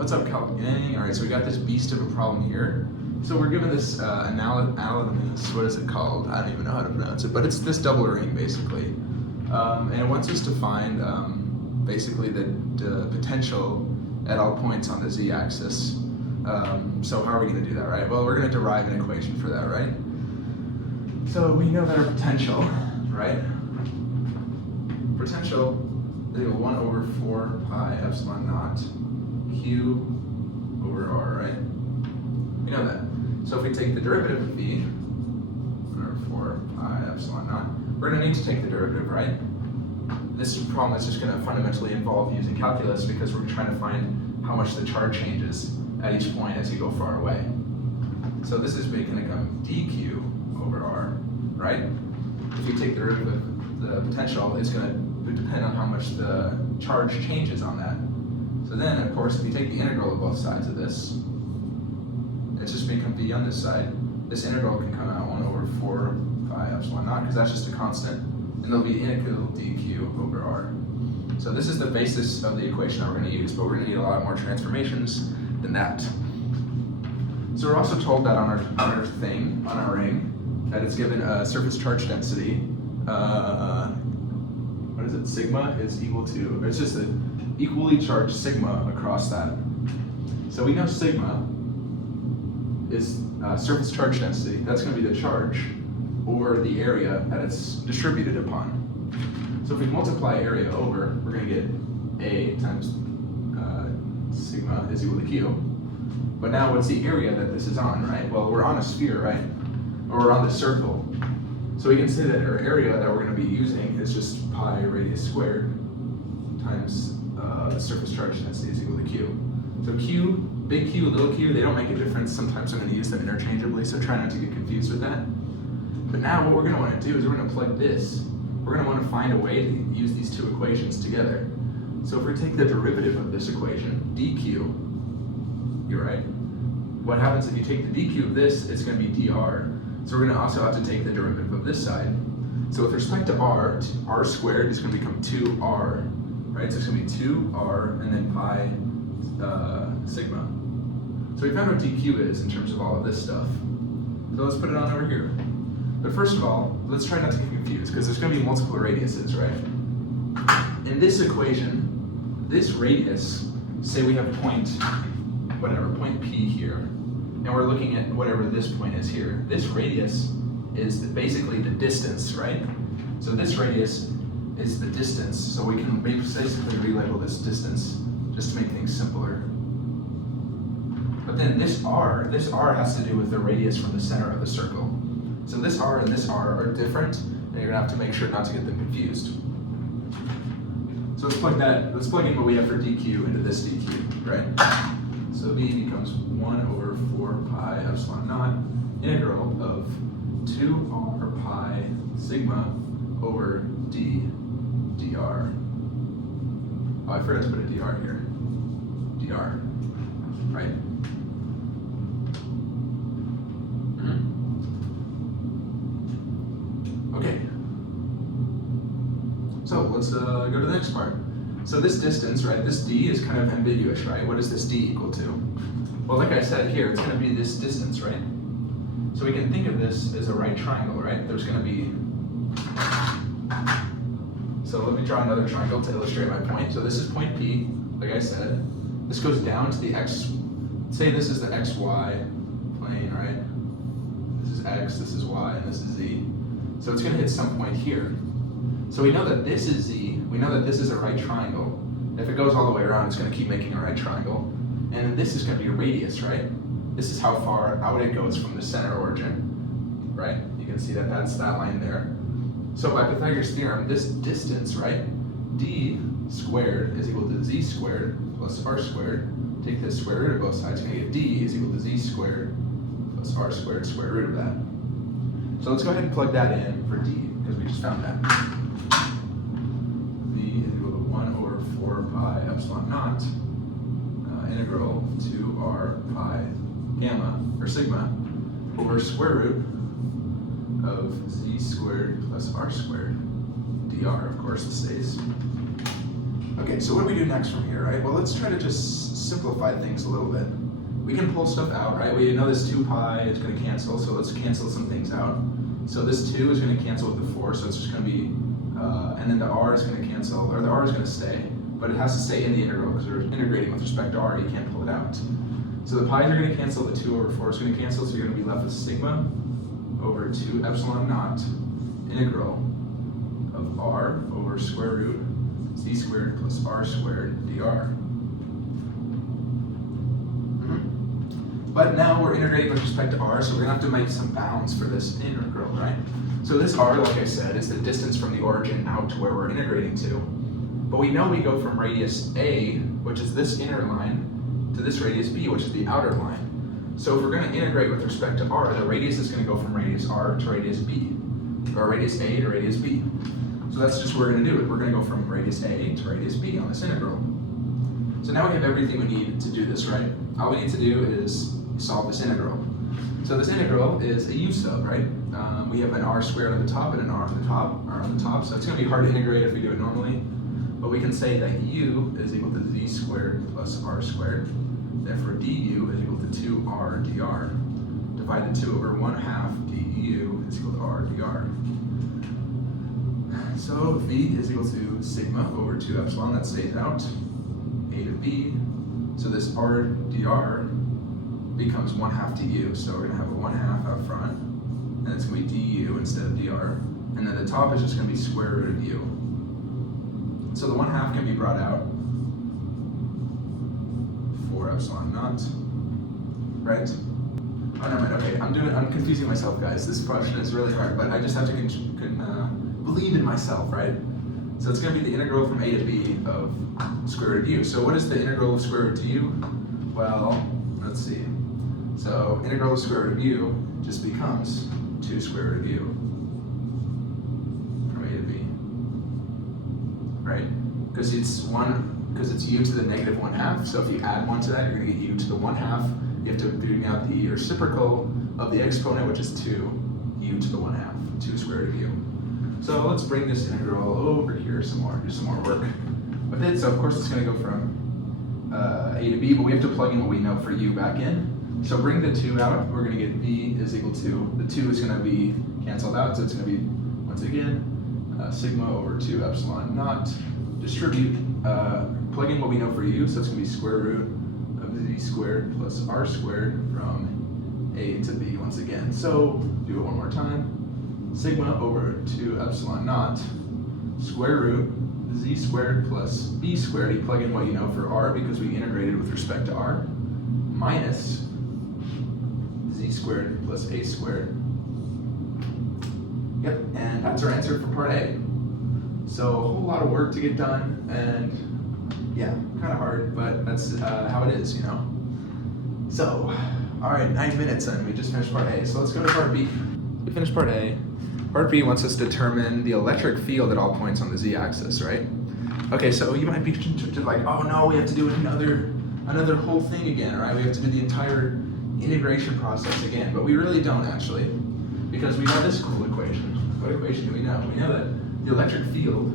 What's up, CALC Gang? All right, so we got this beast of a problem here. So we're given this annulus, what is it called? I don't even know how to pronounce it, but it's this double ring basically. And it wants us to find basically the potential at all points on the z-axis. So how are we going to do that, right? Well, we're going to derive an equation for that, right? So we know that our potential, right? Potential is equal to 1 over 4 pi epsilon naught q over r, right? We know that. So if we take the derivative of v, 1 over 4 pi epsilon naught, we're going to need to take the derivative, right? This problem is just going to fundamentally involve using calculus because we're trying to find how much the charge changes at each point as you go far away. So this is going to become dq over r, right? If you take the derivative of the potential, it's going to depend on how much the charge changes on that. So then, of course, if you take the integral of both sides of this, it's just going to become v on this side. This integral can come out 1 over 4 pi epsilon naught, because that's just a constant, and there'll be integral dq over r. So this is the basis of the equation that we're going to use, but we're going to need a lot more transformations than that. So we're also told that on our ring, that it's given a surface charge density, what is it, sigma is equal to, it's just an equally charged sigma across that. So we know sigma is surface charge density. That's going to be the charge over the area that it's distributed upon. So if we multiply area over, we're going to get A times sigma is equal to Q. But now what's the area that this is on, right? Well, we're on a sphere, right? Or we're on the circle. So we can say that our area that we're going to be using is just pi radius squared times the surface charge density is equal to Q. So Q, big Q, little q, they don't make a difference. Sometimes I'm going to use them interchangeably, so try not to get confused with that. But now what we're going to want to do is we're going to plug this. We're going to want to find a way to use these two equations together. So if we take the derivative of this equation, dq, you're right. What happens if you take the dq of this, it's going to be dr. So we're going to also have to take the derivative of this side. So with respect to r squared is going to become 2r, right? So it's going to be 2r and then pi sigma. So we found what dq is in terms of all of this stuff. So let's put it on over here. But first of all, let's try not to get confused because there's going to be multiple radiuses, right? In this equation, this radius, say we have point P here, and we're looking at whatever this point is here. This radius is basically the distance, right? So this radius is the distance, so we can basically relabel this distance just to make things simpler. But then this r has to do with the radius from the center of the circle. So this r and this r are different, and you're gonna have to make sure not to get them confused. So let's plug in what we have for dq into this dq, right? So v becomes 1 over 4 pi epsilon naught integral of 2r pi sigma over d dr. Oh, I forgot to put a dr here. dr, right? Okay. So let's go to the next part. So this distance, right, this d is kind of ambiguous, right? What is this d equal to? Well, like I said here, it's going to be this distance, right? So we can think of this as a right triangle, right? There's going to be, so let me draw another triangle to illustrate my point. So this is point P, like I said. This goes down to the x, say this is the xy plane, right? This is x, this is y, and this is z. So it's going to hit some point here. So we know that this is z, we know that this is a right triangle. If it goes all the way around, it's going to keep making a right triangle. And then this is going to be a radius, right? This is how far out it goes from the center origin, right? You can see that that's that line there. So by Pythagoras' theorem, this distance, right, d squared is equal to z squared plus r squared. Take this square root of both sides, you're going to get d is equal to z squared plus r squared square root of that. So let's go ahead and plug that in for d, because we just found that. V is equal to 1 over 4 pi epsilon naught integral 2r pi gamma, or sigma, over square root of z squared plus r squared dr, of course, this stays. Okay, so what do we do next from here, right? Well, let's try to just simplify things a little bit. We can pull stuff out, right? We know this 2 pi is going to cancel, so let's cancel some things out. So this 2 is going to cancel with the 4, so it's just going to be, and then the r is going to cancel, or the r is going to stay, but it has to stay in the integral because we're integrating with respect to r, you can't pull it out. So the pi's are going to cancel, the 2 over 4 is going to cancel, so you're going to be left with sigma over 2 epsilon naught integral of r over square root z squared plus r squared dr. But now we're integrating with respect to r, so we're going to have to make some bounds for this integral, right? So this r, like I said, is the distance from the origin out to where we're integrating to. But we know we go from radius a, which is this inner line, to this radius b, which is the outer line. So if we're going to integrate with respect to r, the radius is going to go from radius r to radius b, or radius a to radius b. So that's just what we're going to do. We're going to go from radius a to radius b on this integral. So now we have everything we need to do this, right? All we need to do is solve this integral. So this integral is a u sub, right? We have an r squared on the top and an r on the top, so it's going to be hard to integrate if we do it normally. But we can say that u is equal to z squared plus r squared. Therefore du is equal to 2r dr. Divide the 2 over 1/2 du is equal to r dr. So v is equal to sigma over 2 epsilon, that stays out, a to b. So this r dr becomes 1/2 du, so we're going to have a 1/2 out front, and it's going to be du instead of dr, and then the top is just going to be square root of u. So the 1/2 can be brought out, 4 epsilon naught, right? Oh, never mind, okay, I'm confusing myself, guys. This question is really hard, but I just have to believe in myself, right? So it's going to be the integral from a to b of square root of u. So what is the integral of square root to u? Well, let's see. So integral of square root of u just becomes 2 square root of u from a to b, right? Because it's u to the negative 1/2. So if you add 1 to that, you're going to get u to the 1/2. You have to bring out the reciprocal of the exponent, which is 2 u to the 1/2, 2 square root of u. So let's bring this integral over here some more, do some more work with it. So of course it's going to go from a to b, but we have to plug in what we know for u back in. So bring the 2 out, we're going to get v is equal to, the 2 is going to be canceled out, so it's going to be, once again, sigma over 2 epsilon naught. Distribute, plug in what we know for u, so it's going to be square root of z squared plus r squared from a to b once again. So do it one more time. Sigma over 2 epsilon naught, square root z squared plus b squared, you plug in what you know for r because we integrated with respect to r, minus z squared plus a squared. Yep, and that's our answer for part A. So a whole lot of work to get done, and yeah, kind of hard, but that's how it is, you know. So, all right, 9 minutes and we just finished part A. So let's go to part B. We finished part A. Part B wants us to determine the electric field at all points on the z-axis, right? Okay, so you might be like, oh no, we have to do another whole thing again, right? We have to do the entire integration process again, but we really don't actually, because we know this cool equation. What equation do we know? We know that the electric field,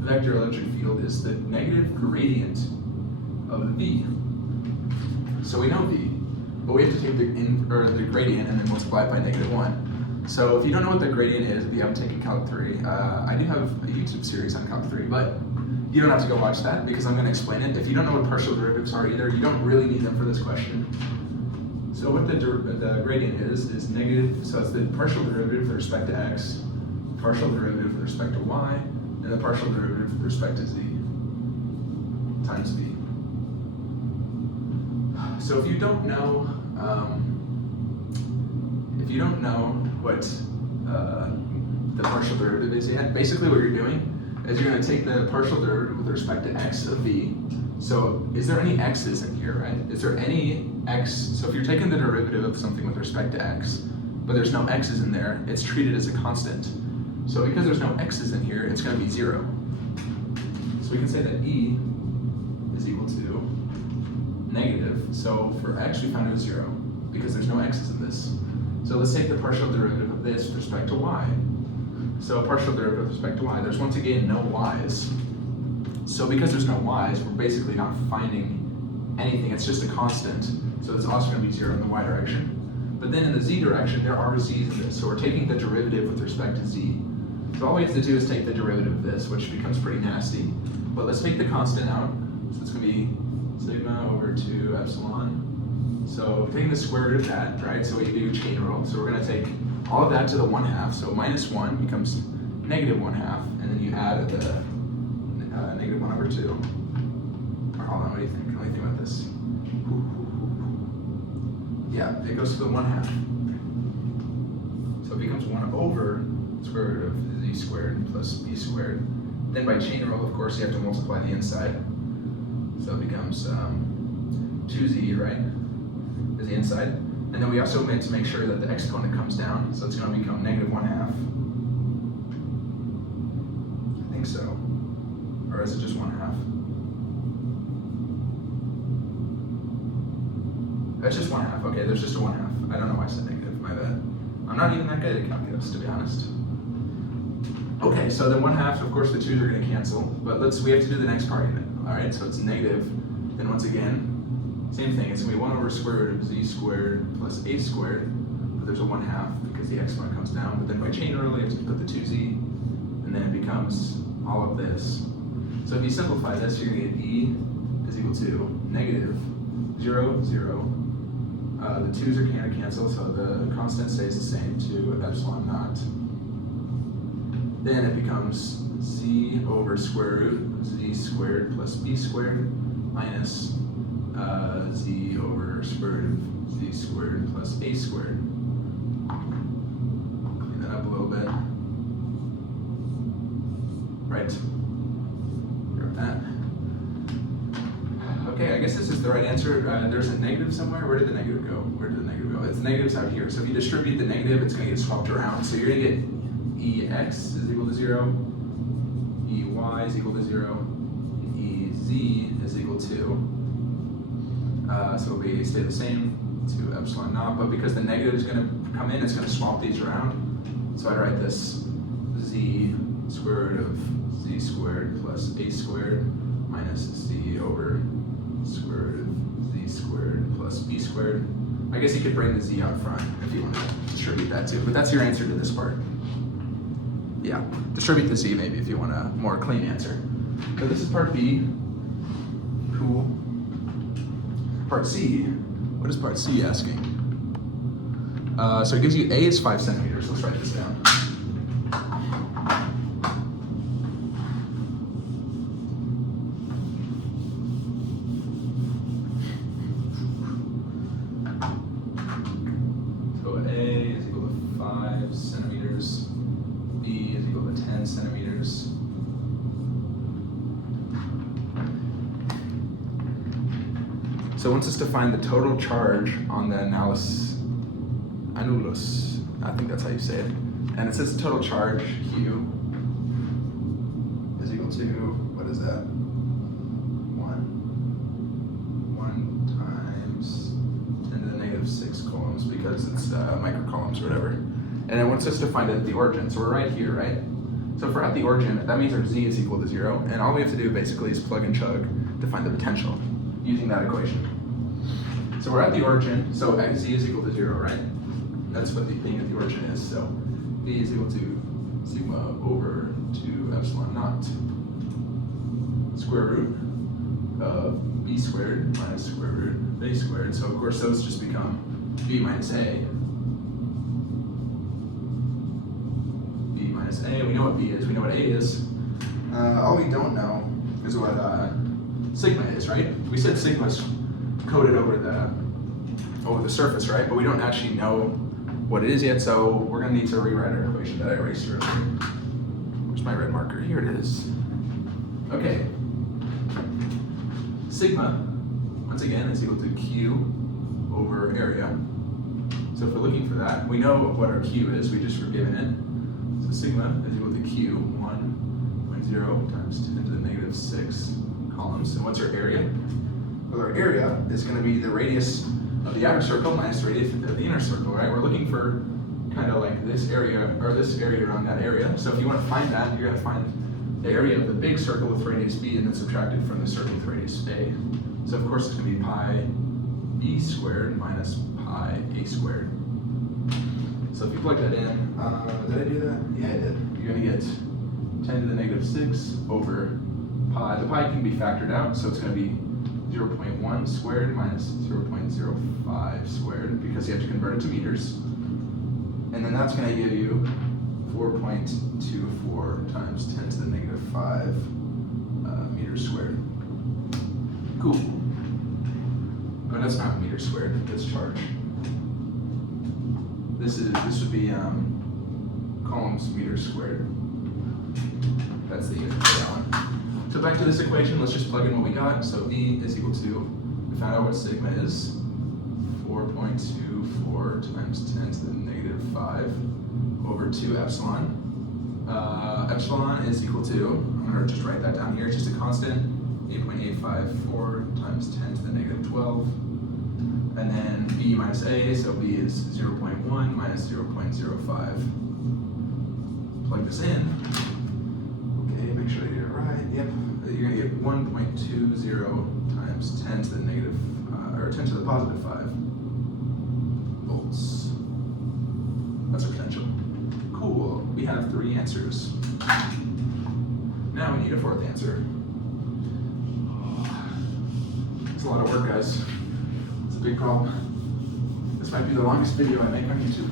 the vector electric field, is the negative gradient of V. So we know V, but we have to take the gradient and then multiply it by -1. So if you don't know what the gradient is, if you haven't taken CALC 3, I do have a YouTube series on CALC 3, but you don't have to go watch that because I'm going to explain it. If you don't know what partial derivatives are either, you don't really need them for this question. So what the gradient is negative, so it's the partial derivative with respect to x, partial derivative with respect to y, and the partial derivative with respect to z times v. So if you don't know what the partial derivative is yet, basically what you're doing is you're going to take the partial derivative with respect to x of v. So is there any x's in here, right? Is there any x? So if you're taking the derivative of something with respect to x, but there's no x's in there, it's treated as a constant. So because there's no x's in here, it's going to be 0. So we can say that e is equal to negative. So for x, we found it was 0 because there's no x's in this. So let's take the partial derivative of this with respect to y. So partial derivative with respect to y, there's once again no y's. So because there's no y's, we're basically not finding anything. It's just a constant. So it's also going to be 0 in the y direction. But then in the z direction, there are z's in this. So we're taking the derivative with respect to z. So all we have to do is take the derivative of this, which becomes pretty nasty. But let's take the constant out. So it's going to be sigma over 2 epsilon. So taking the square root of that, right? So we do chain rule. So we're going to take all of that to the 1/2. So minus 1 becomes negative 1/2. And then you add the negative 1 over 2. Or hold on, what do you think? What do you think about this? Yeah, it goes to the 1/2. So it becomes 1 over square root of z squared plus b squared. Then by chain rule, of course, you have to multiply the inside. So it becomes 2z, right? Is the inside. And then we also meant to make sure that the exponent comes down. So it's going to become negative 1/2. I think so. Or is it just 1/2? That's just 1/2. Okay, there's just a 1/2. I don't know why I said negative. My bad. I'm not even that good at calculus, to be honest. Okay, so then 1/2, of course, the 2's are going to cancel. But we have to do the next part of it. All right, so it's negative. Then once again, same thing. It's going to be 1 over square root of z squared plus a squared. But there's a 1/2 because the exponent comes down. But then by chain rule, you have to put the 2z, and then it becomes all of this. So if you simplify this, you're going to get e is equal to negative 0, 0. The 2's are going to cancel, so the constant stays the same to epsilon naught. Then it becomes z over square root of z squared plus b squared minus z over square root of z squared plus a squared. Clean that up a little bit. Right. Grab that. Okay, I guess this is the right answer. There's a negative somewhere. Where did the negative go? Where did the negative go? It's negatives out here. So if you distribute the negative, it's going to get swapped around. So you're going to get ex is equal to 0, ey is equal to 0, and ez is equal to, so we stay the same to epsilon naught, but because the negative is going to come in, it's going to swap these around. So I'd write this z square root of z squared plus a squared minus z over square root of z squared plus b squared. I guess you could bring the z out front if you want to distribute that too, but that's your answer to this part. Yeah, distribute the z maybe if you want a more clean answer. So this is part B. Cool. Part C. What is part C asking? So it gives you A is 5 centimeters. Let's write this down. So A is equal to 5 centimeters. B is equal to 10 centimeters. So it wants us to find the total charge on the annulus, I think that's how you say it. And it says the total charge, Q, is equal to, what is that? 1 times 10 to the negative 6 coulombs because it's microcolumns or whatever. And it wants us to find it at the origin. So we're right here, right? So if we're at the origin, that means our z is equal to 0. And all we have to do basically is plug and chug to find the potential using that equation. So we're at the origin, so z is equal to 0, right? That's what the being at the origin is. So b is equal to sigma over 2 epsilon naught square root of b squared minus square root of a squared. So of course those just become b minus a. B minus a, we know what b is, we know what a is. All we don't know is what sigma is, right? We said sigma's coded over the surface, right? But we don't actually know what it is yet, so we're going to need to rewrite our equation that I erased earlier. Where's my red marker? Here it is. Okay. Sigma, once again, is equal to Q over area. So if we're looking for that, we know what our Q is, we just were given it. So sigma is equal to Q, 1.0 times 10 to the negative 6 columns. And what's our area? Well, our area is going to be the radius of the outer circle minus the radius of the inner circle, right? We're looking for kind of like this area, or this area around that area. So if you want to find that, you're going to find the area of the big circle with radius b and then subtracted from the circle with radius a. So of course it's going to be pi b squared minus pi a squared. So if you plug that in, did I do that? Yeah, I did. You're going to get 10 to the negative 6 over pi. The pi can be factored out, so it's going to be 0.1 squared minus 0.05 squared, because you have to convert it to meters. And then that's going to give you 4.24 times 10 to the negative 5 meters squared. Cool. Oh, that's not meters squared, that's charge. This would be coulombs meters squared. That's the unit for that one. So back to this equation, let's just plug in what we got. So V is equal to, we found out what sigma is, 4.24 times 10 to the negative 5 over 2 epsilon. Epsilon is equal to, I'm going to just write that down here, it's just a constant, 8.854 times 10 to the negative 12. And then B minus A, so B is 0.1 minus 0.05. Plug this in. Okay, make sure I get it right. Yep, you're going to get 1.20 times 10 to the negative, or 10 to the positive 5 volts. That's our potential. Cool, we have 3 answers. Now we need a 4th answer. It's a lot of work, guys. It's a big problem. This might be the longest video I make on YouTube.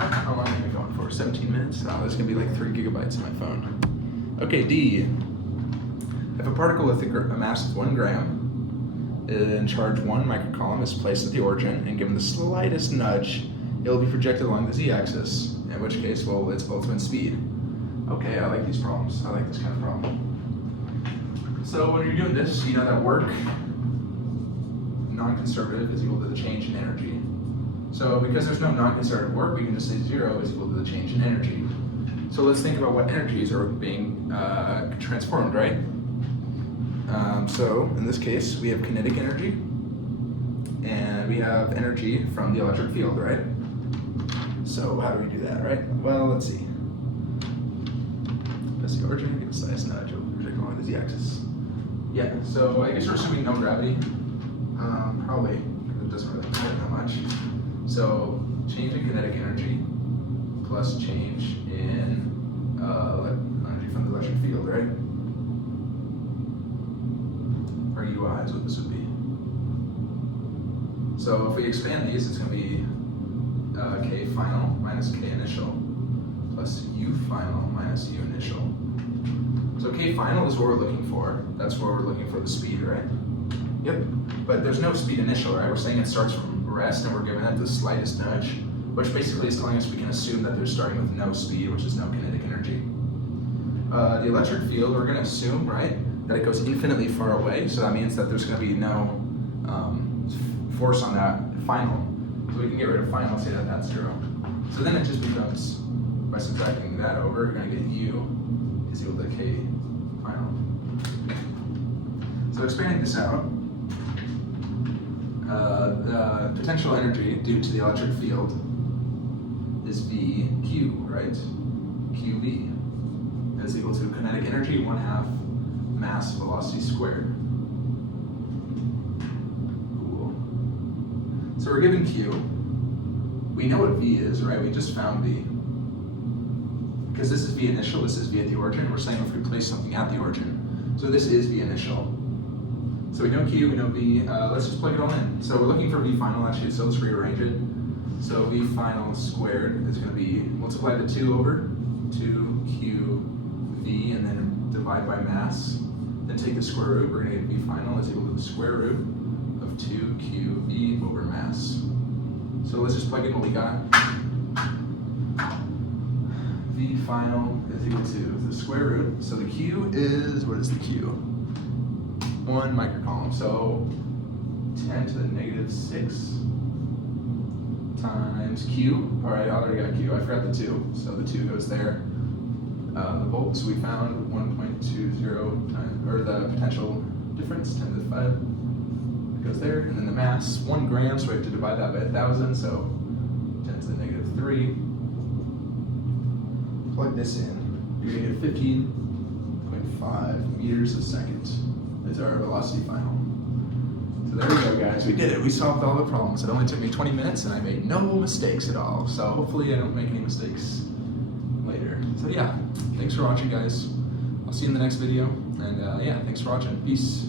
How long am I going for? 17 minutes? Oh, this is going to be like 3 gigabytes on my phone. Okay, D. If a particle with a mass of 1 gram and charge 1 microcoulomb is placed at the origin and given the slightest nudge, it will be projected along the z-axis, in which case, well, it's both in speed. Okay, I like these problems. I like this kind of problem. So when you're doing this, you know that work, non-conservative, is equal to the change in energy. So because there's no non-conservative work, we can just say 0 is equal to the change in energy. So let's think about what energies are being transformed, right? So in this case, we have kinetic energy, and we have energy from the electric field, right? So how do we do that, right? Well, let's see. That's the origin, give a slice nudge, project along the z-axis. Yeah, so I guess we're assuming no gravity. Probably, because it doesn't really matter that much. So change in kinetic energy plus change in energy from the electric field, right? Or UI is what this would be. So if we expand these, it's going to be K final minus K initial plus U final minus U initial. So K final is what we're looking for. That's where we're looking for the speed, right? Yep. But there's no speed initial, right? We're saying it starts from rest and we're giving it the slightest nudge, which basically is telling us we can assume that they're starting with no speed, which is no kinetic energy. The electric field, we're going to assume, right, that it goes infinitely far away, so that means that there's going to be no force on that final. So we can get rid of final, say that that's 0. So then it just becomes, by subtracting that over, you're going to get U is equal to K final. So expanding this out, the potential energy due to the electric field is VQ, right? QV is equal to kinetic energy 1/2 mass velocity squared. Cool. So we're given Q. We know what V is, right? We just found V. Because this is V initial, this is V at the origin. We're saying if we place something at the origin. So this is V initial. So we know Q, we know V, let's just plug it all in. So we're looking for V final actually, so let's rearrange it. So V final squared is going to be, multiply the 2 over 2QV and then divide by mass. Then take the square root, we're going to get V final is equal to the square root of 2QV over mass. So let's just plug in what we got. V final is equal to the square root. So the Q is, what is the Q? 1 microcoulomb, so 10 to the negative 6 times Q. All right, I already got Q, I forgot the 2, so the 2 goes there. The volts we found 1.20 times, or the potential difference, 10 to the 5, goes there, and then the mass, 1 gram, so we have to divide that by 1,000, so 10 to the negative 3. Plug this in. you're gonna get 15.5 meters a second as our velocity final. So there we go, guys. We did it. We solved all the problems. It only took me 20 minutes and I made no mistakes at all. So hopefully I don't make any mistakes later. So yeah, thanks for watching, guys. I'll see you in the next video. And yeah, thanks for watching. Peace.